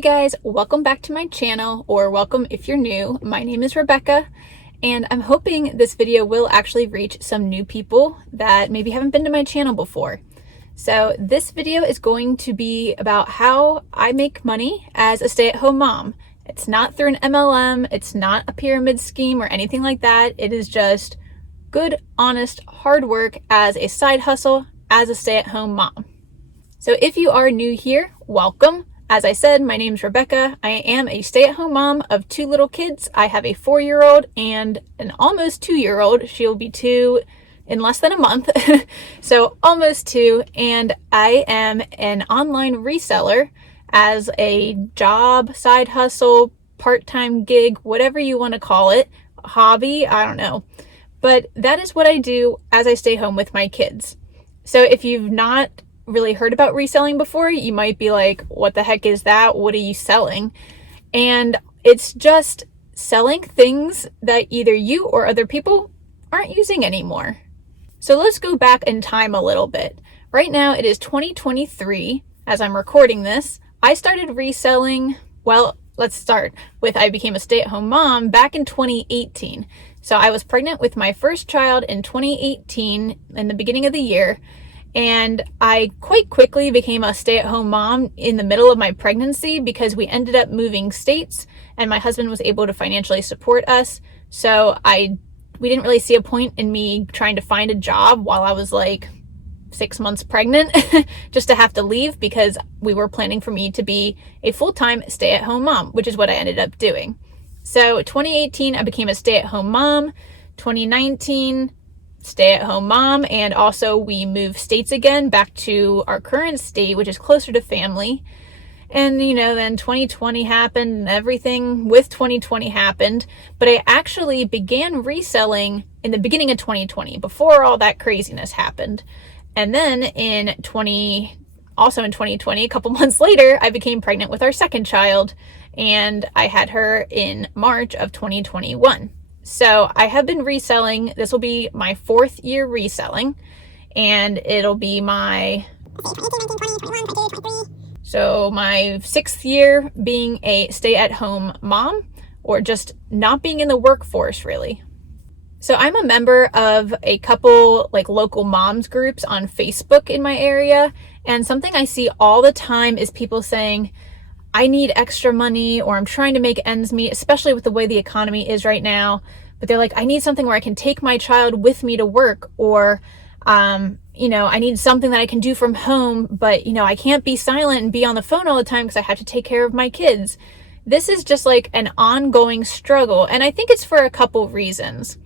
Hey guys, welcome back to my channel, or welcome if you're new. My name is Rebecca, and I'm hoping this video will actually reach some new people that maybe haven't been to my channel before. So this video is going to be about how I make money as a stay-at-home mom. It's not through an MLM, it's not a pyramid scheme or anything like that. It is just good, honest, hard work as a side hustle as a stay-at-home mom. So if you are new here, welcome. As I said, my name's Rebecca. I am a stay-at-home mom of two little kids. I have a 4-year-old and an almost 2-year-old. She'll be 2 in less than a month, so almost 2. And I am an online reseller as a job, side hustle, part-time gig, whatever you want to call it, hobby, I don't know. But that is what I do as I stay home with my kids. So if you've not really heard about reselling before, you might be like, what the heck is that? What are you selling? And it's just selling things that either you or other people aren't using anymore. So let's go back in time a little bit. Right now it is 2023 as I'm recording this. I started reselling, well, let's start with I became a stay-at-home mom back in 2018. So I was pregnant with my first child in 2018 in the beginning of the year. And I quite quickly became a stay-at-home mom in the middle of my pregnancy because we ended up moving states and my husband was able to financially support us. So we didn't really see a point in me trying to find a job while I was like 6 months pregnant just to have to leave, because we were planning for me to be a full-time stay-at-home mom, which is what I ended up doing. So 2018, I became a stay-at-home mom. 2019, stay-at-home mom, and also we moved states again back to our current state, which is closer to family. And then 2020 happened and everything with 2020 happened, but I actually began reselling in the beginning of 2020 before all that craziness happened. And then also in 2020, a couple months later, I became pregnant with our second child, and I had her in March of 2021. So I have been reselling. This will be my 4th year reselling, and it'll be my 6th year being a stay-at-home mom, or just not being in the workforce really. So I'm a member of a couple local moms groups on Facebook in my area, and something I see all the time is people saying, I need extra money, or I'm trying to make ends meet, especially with the way the economy is right now. But they're like, I need something where I can take my child with me to work, or, I need something that I can do from home, but, I can't be silent and be on the phone all the time because I have to take care of my kids. This is just like an ongoing struggle. And I think it's for a couple reasons.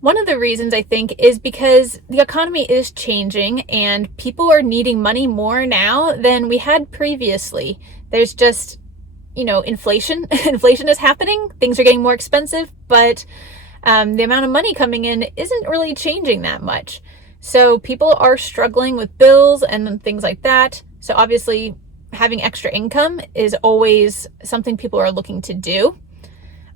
One of the reasons I think is because the economy is changing and people are needing money more now than we had previously. There's just, inflation. Inflation is happening. Things are getting more expensive, but the amount of money coming in isn't really changing that much. So people are struggling with bills and things like that. So obviously having extra income is always something people are looking to do.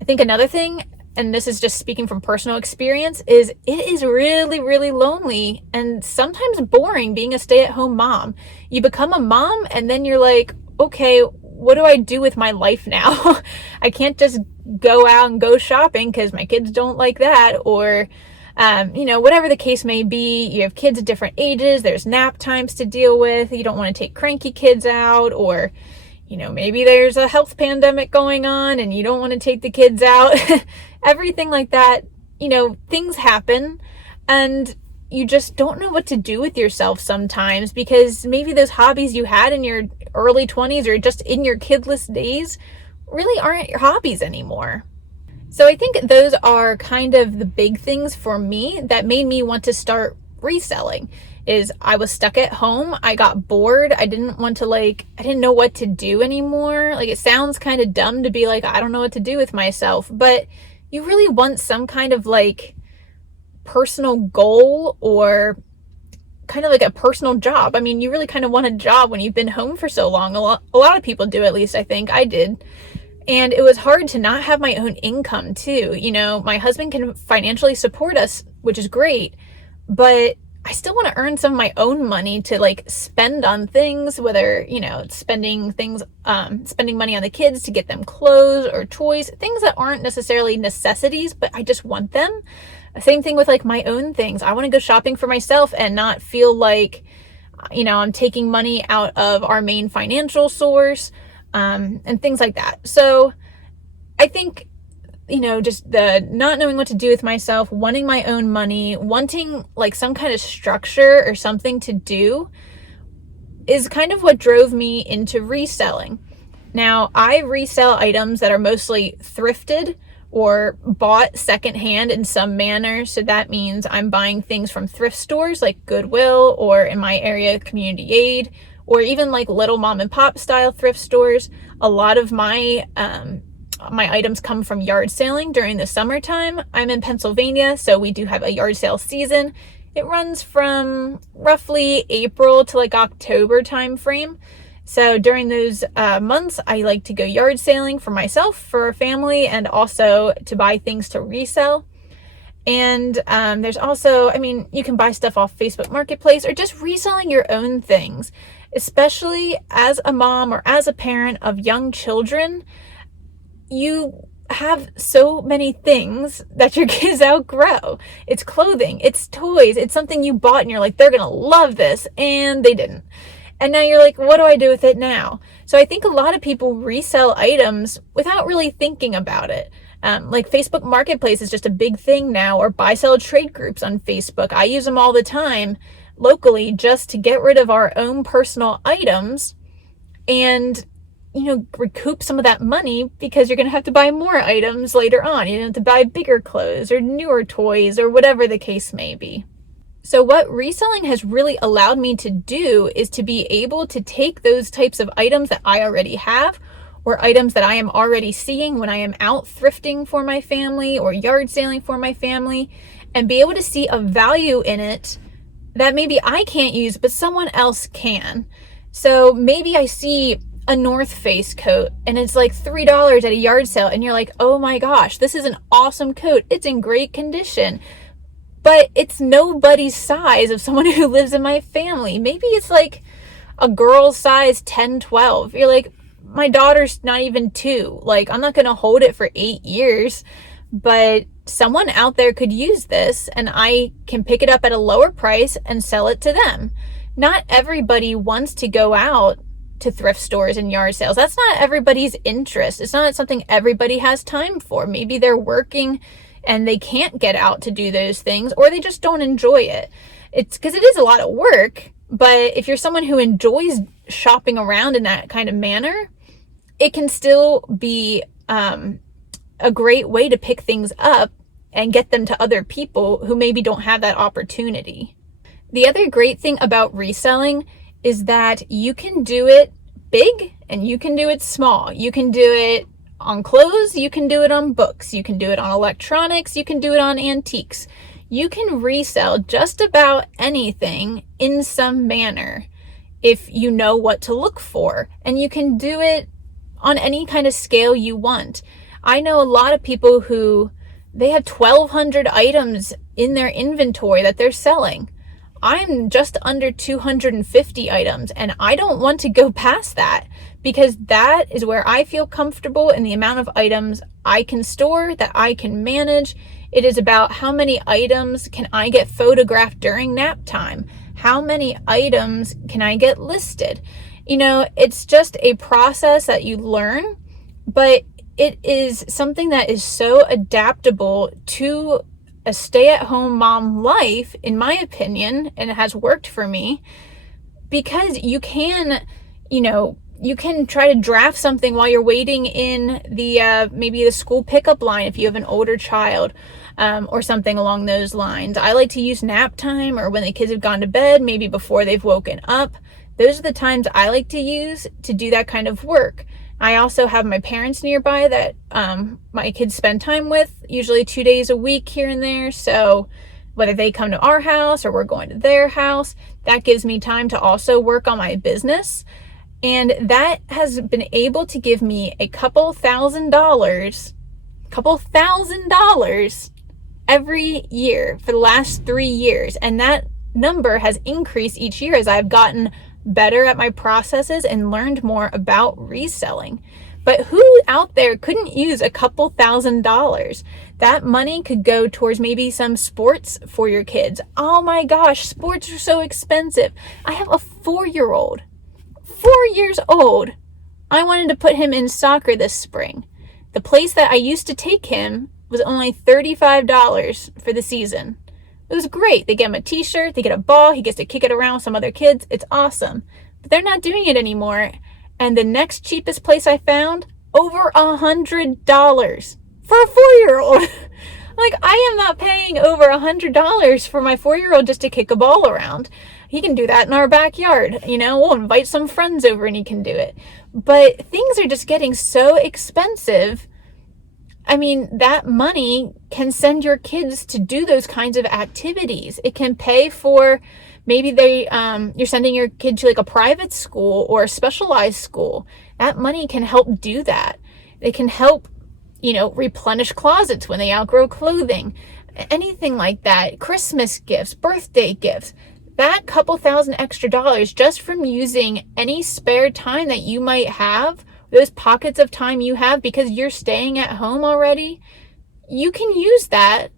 I think another thing, and this is just speaking from personal experience, is it is really, really lonely and sometimes boring being a stay-at-home mom. You become a mom and then you're like, okay, what do I do with my life now? I can't just go out and go shopping because my kids don't like that, or whatever the case may be. You have kids at different ages, there's nap times to deal with, you don't want to take cranky kids out, or maybe there's a health pandemic going on and you don't want to take the kids out. Everything like that, things happen and you just don't know what to do with yourself sometimes, because maybe those hobbies you had in your early 20s or just in your kidless days really aren't your hobbies anymore. So I think those are kind of the big things for me that made me want to start reselling. Is I was stuck at home. I got bored. I didn't want to I didn't know what to do anymore. It sounds kind of dumb to be like, I don't know what to do with myself, but you really want some kind of personal goal, or kind of a personal job. I mean, you really kind of want a job when you've been home for so long. A lot of people do, at least I think I did. And it was hard to not have my own income too. My husband can financially support us, which is great, but I still want to earn some of my own money to like spend on things, whether, spending money on the kids to get them clothes or toys, things that aren't necessarily necessities, but I just want them. Same thing with like my own things. I want to go shopping for myself and not feel like, I'm taking money out of our main financial source, and things like that. So I think, just the not knowing what to do with myself, wanting my own money, wanting like some kind of structure or something to do is kind of what drove me into reselling. Now, I resell items that are mostly thrifted or bought secondhand in some manner. So that means I'm buying things from thrift stores like Goodwill, or in my area, Community Aid, or even like little mom and pop style thrift stores. A lot of my items come from yard selling during the summertime. I'm in Pennsylvania, so we do have a yard sale season. It runs from roughly April to like October time frame. So during those months, I like to go yard selling for myself, for a family, and also to buy things to resell. And there's also, you can buy stuff off Facebook Marketplace or just reselling your own things, especially as a mom or as a parent of young children. You have so many things that your kids outgrow. It's clothing, it's toys, it's something you bought and you're like, they're gonna love this, and they didn't. And now you're like, what do I do with it now? So I think a lot of people resell items without really thinking about it. Like Facebook Marketplace is just a big thing now, or buy sell trade groups on Facebook. I use them all the time locally just to get rid of our own personal items and recoup some of that money, because you're going to have to buy more items later on. You have to buy bigger clothes or newer toys or whatever the case may be. So what reselling has really allowed me to do is to be able to take those types of items that I already have, or items that I am already seeing when I am out thrifting for my family or yard selling for my family, and be able to see a value in it that maybe I can't use, but someone else can. So maybe I see a North Face coat and it's like $3 at a yard sale, and you're like, oh my gosh, this is an awesome coat. It's in great condition, but it's nobody's size of someone who lives in my family. Maybe it's like a girl's size 10, 12. You're like, my daughter's not even 2. Like, I'm not going to hold it for 8 years, but someone out there could use this and I can pick it up at a lower price and sell it to them. Not everybody wants to go out to thrift stores and yard sales. That's not everybody's interest. It's not something everybody has time for. Maybe they're working and they can't get out to do those things, or they just don't enjoy it. It's because it is a lot of work, but if you're someone who enjoys shopping around in that kind of manner, it can still be a great way to pick things up and get them to other people who maybe don't have that opportunity. The other great thing about reselling is that you can do it big and you can do it small. You can do it on clothes, you can do it on books, you can do it on electronics, you can do it on antiques. You can resell just about anything in some manner if you know what to look for, and you can do it on any kind of scale you want. I know a lot of people who they have 1,200 items in their inventory that they're selling. I'm just under 250 items, and I don't want to go past that, because that is where I feel comfortable in the amount of items I can store, that I can manage. It is about how many items can I get photographed during nap time? How many items can I get listed? It's just a process that you learn, but it is something that is so adaptable to a stay-at-home mom life, in my opinion, and it has worked for me, because you can try to draft something while you're waiting in the maybe the school pickup line if you have an older child, or something along those lines. I like to use nap time, or when the kids have gone to bed, maybe before they've woken up. Those are the times I like to use to do that kind of work. I also have my parents nearby that my kids spend time with, usually 2 days a week here and there. So whether they come to our house or we're going to their house, that gives me time to also work on my business. And that has been able to give me a couple thousand dollars every year for the last 3 years. And that number has increased each year as I've gotten better at my processes and learned more about reselling. But who out there couldn't use a couple $1,000s? That money could go towards maybe some sports for your kids. Oh my gosh, sports are so expensive. I have a 4-year-old, 4 years old. I wanted to put him in soccer this spring. The place that I used to take him was only $35 for the season. It was great. They get him a t-shirt, they get a ball, he gets to kick it around with some other kids. It's awesome. But they're not doing it anymore. And the next cheapest place I found, over $100 for a 4-year-old. Like, I am not paying over $100 for my 4-year-old just to kick a ball around. He can do that in our backyard. We'll invite some friends over and he can do it. But things are just getting so expensive. I mean, that money can send your kids to do those kinds of activities. It can pay for, maybe you're sending your kid to like a private school or a specialized school. That money can help do that. It can help, replenish closets when they outgrow clothing, anything like that. Christmas gifts, birthday gifts. That couple $1,000 extra just from using any spare time that you might have, those pockets of time you have because you're staying at home already, you can use that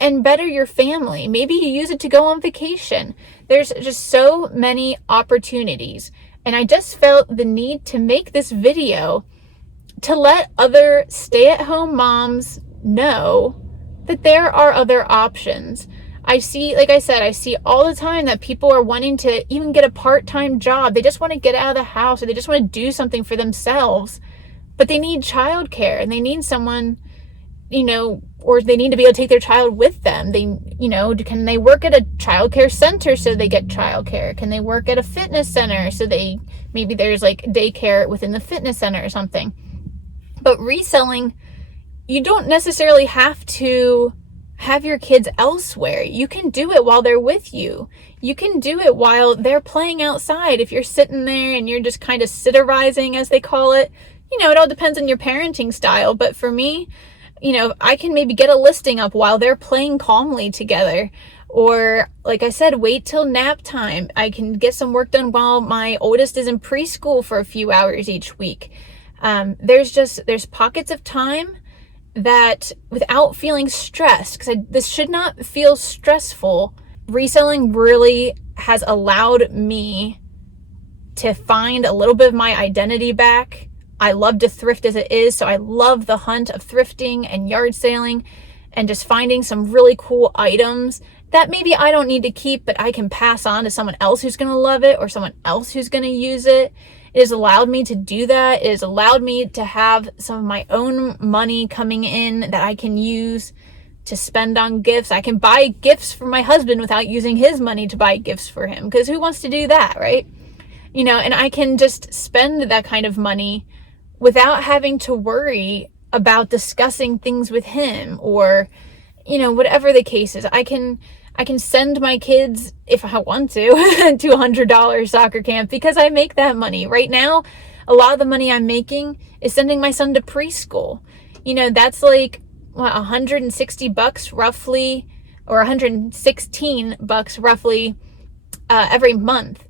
and better your family. Maybe you use it to go on vacation. There's just so many opportunities. And I just felt the need to make this video to let other stay-at-home moms know that there are other options. I see, like I said, I see all the time that people are wanting to even get a part-time job. They just want to get out of the house, or they just want to do something for themselves, but they need childcare and they need someone, or they need to be able to take their child with them. Can they work at a childcare center so they get childcare? Can they work at a fitness center so maybe there's like daycare within the fitness center or something? But reselling, you don't necessarily have to have your kids elsewhere. You can do it while they're with you. You can do it while they're playing outside. If you're sitting there and you're just kind of sitterizing, as they call it, it all depends on your parenting style. But for me, I can maybe get a listing up while they're playing calmly together. Or, like I said, wait till nap time. I can get some work done while my oldest is in preschool for a few hours each week. There's pockets of time that without feeling stressed, because this should not feel stressful. Reselling really has allowed me to find a little bit of my identity back. I love to thrift as it is, so I love the hunt of thrifting and yard selling and just finding some really cool items that maybe I don't need to keep, but I can pass on to someone else who's going to love it or someone else who's going to use it. It has allowed me to do that. It has allowed me to have some of my own money coming in that I can use to spend on gifts. I can buy gifts for my husband without using his money to buy gifts for him, because who wants to do that, right? And I can just spend that kind of money without having to worry about discussing things with him or, whatever the case is. I can send my kids, if I want to $100 soccer camp because I make that money. Right now, a lot of the money I'm making is sending my son to preschool. That's like $160 roughly, or $116 roughly every month.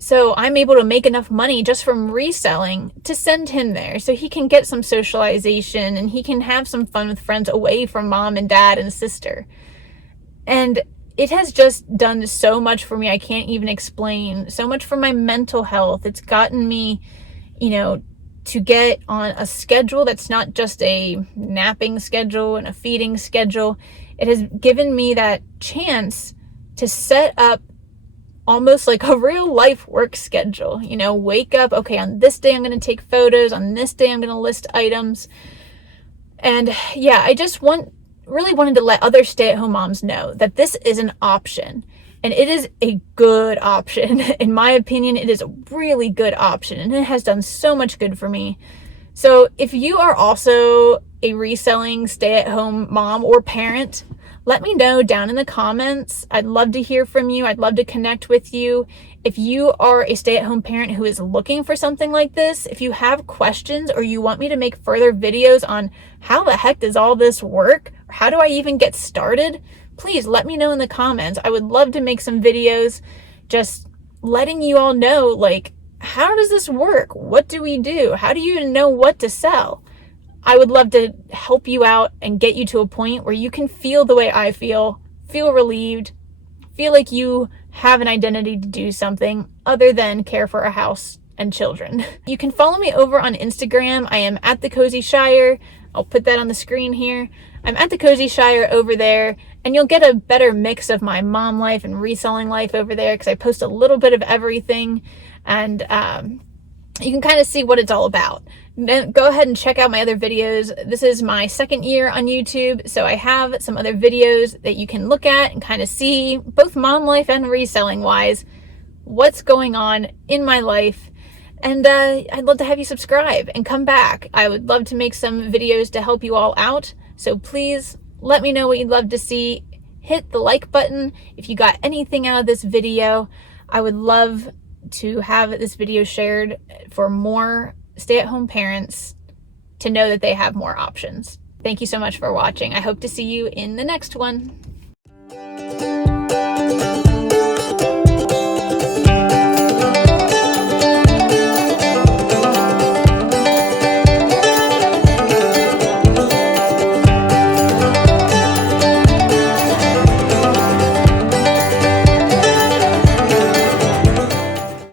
So I'm able to make enough money just from reselling to send him there so he can get some socialization and he can have some fun with friends away from mom and dad and sister. And it has just done so much for me. I can't even explain. So much for my mental health. It's gotten me, to get on a schedule that's not just a napping schedule and a feeding schedule. It has given me that chance to set up almost like a real life work schedule. Wake up, okay, on this day I'm going to take photos, on this day I'm going to list items. And yeah, I just really wanted to let other stay-at-home moms know that this is an option, and it is a good option. In my opinion, it is a really good option, and it has done so much good for me. So if you are also a reselling stay-at-home mom or parent, let me know down in the comments. I'd love to hear from you. I'd love to connect with you. If you are a stay-at-home parent who is looking for something like this, if you have questions or you want me to make further videos on how the heck does all this work, or how do I even get started, please let me know in the comments. I would love to make some videos just letting you all know, like, how does this work? What do we do? How do you even know what to sell? I would love to help you out and get you to a point where you can feel the way I feel relieved, feel like you have an identity to do something other than care for a house and children. You can follow me over on Instagram. I am at TheCozyShire. I'll put that on the screen here. I'm at TheCozyShire over there, and you'll get a better mix of my mom life and reselling life over there because I post a little bit of everything, and you can kind of see what it's all about. Then go ahead and check out my other videos. This is my second year on YouTube, so I have some other videos that you can look at and kind of see, both mom life and reselling wise, what's going on in my life. And I'd love to have you subscribe and come back. I would love to make some videos to help you all out. So please let me know what you'd love to see. Hit the like button if you got anything out of this video. I would love to have this video shared for more stay-at-home parents to know that they have more options. Thank you so much for watching. I hope to see you in the next one.